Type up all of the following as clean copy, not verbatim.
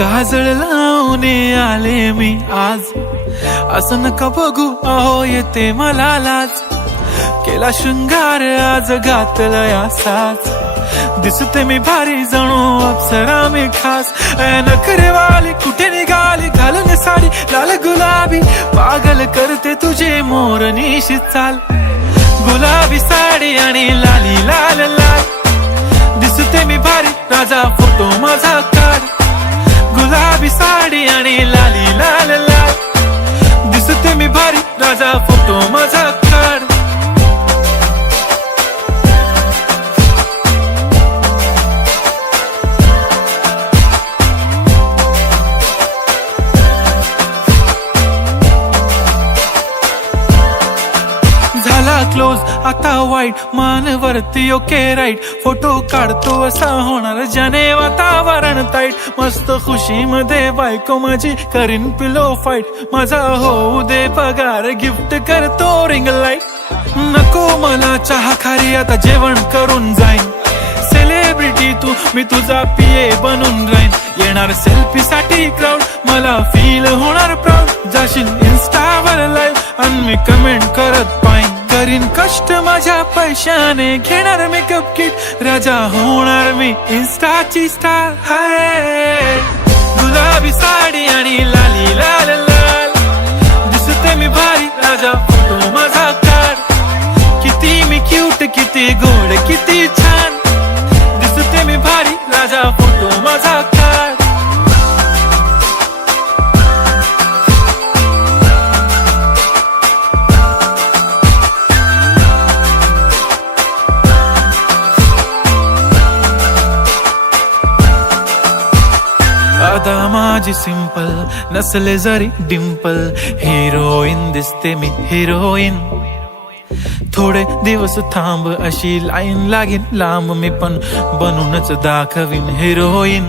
काजळ लावून आले मी आज, असं नका बघू अहो येते मला लाज. केला शृंगार आज घातला असाच, दिसते मी भारी जणू अप्सरा मी खास. नखरेवाली कुठे निघाली घालून साडी लाल गुलाबी, पागल करते तुझे मोरनीशी चाल. गुलाबी साडी आणि लाली लाल लाल, दिसते मी भारी राजा फोटो माझा काढ. गुलाबी साडी आणि लाली लाल लाल, दिसते मी भारी राजा फोटो माझा काढ. झाला क्लोज आता वाईट, मान वरती ओके राईट. फोटो काढतो असा होणार ज्याने वातावरण ताईट. मस्त खुशी मध्ये बायको माझी करीन पिलो फाईट. माझा होऊ दे पगार गिफ्ट करतो रिंग लाईट. नको मला चहा खारी आता जेवण करून जाईन. सेलिब्रिटी तू मी तुझा पिये बनून राहीन. येणार सेल्फी साठी क्राऊड मला फील होणार प्राऊड. जाशील इन्स्टावर लाईव्ह आणि मी कमेंट करत पाईन. करीन कष्ट माझ्या पैशाने घेणार मेकअप किट. राजा होणार मी इन्स्टाची स्टार. हाय गुलाबी साडी आणि लाली लाल लाल, दिसते मी भारी राजा फोटो माझा काढ. किती मी क्यूट किती गोड किती छान, दिसते मी भारी राजा फोटो माझा काढ. आता माझी सिंपल नसले जरी डिंपल, हिरोईन दिसते मी हिरोईन. थोडे दिवस थांब अशी लाईन लागेल लांब, मी पण बनूनच दाखवीन हिरोईन.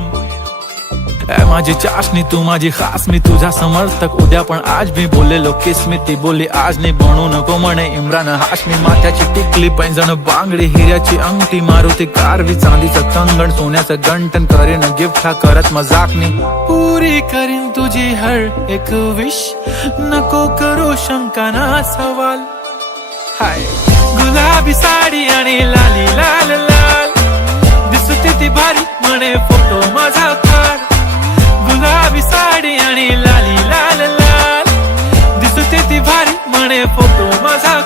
माझी चाशनी तू माझी खास, मी तुझा समर्थक उद्या पण आज मी बोललेलो किस मी. ती बोली आज नाही बनू नको म्हणे इम्रान हाशमी. माथ्याची टिकली पैंजण बांगडी हिऱ्याची अंगठी, मारुती कारवी चांदीचं कंगण सोन्याचं गंटन. करीन गिफ्ट हा करत मजाकनी, पुरी करीन तुझी हर एक विश. नको करू शंका ना सवाल. हाय गुलाबी साडी आणि लाली लाल लाल, दिसते ती भारी म्हणे फोटो माझा काढ. गुलाबी साडी आणि लाली लाल लाल, दिसते ती भारी म्हणे फोटो माझा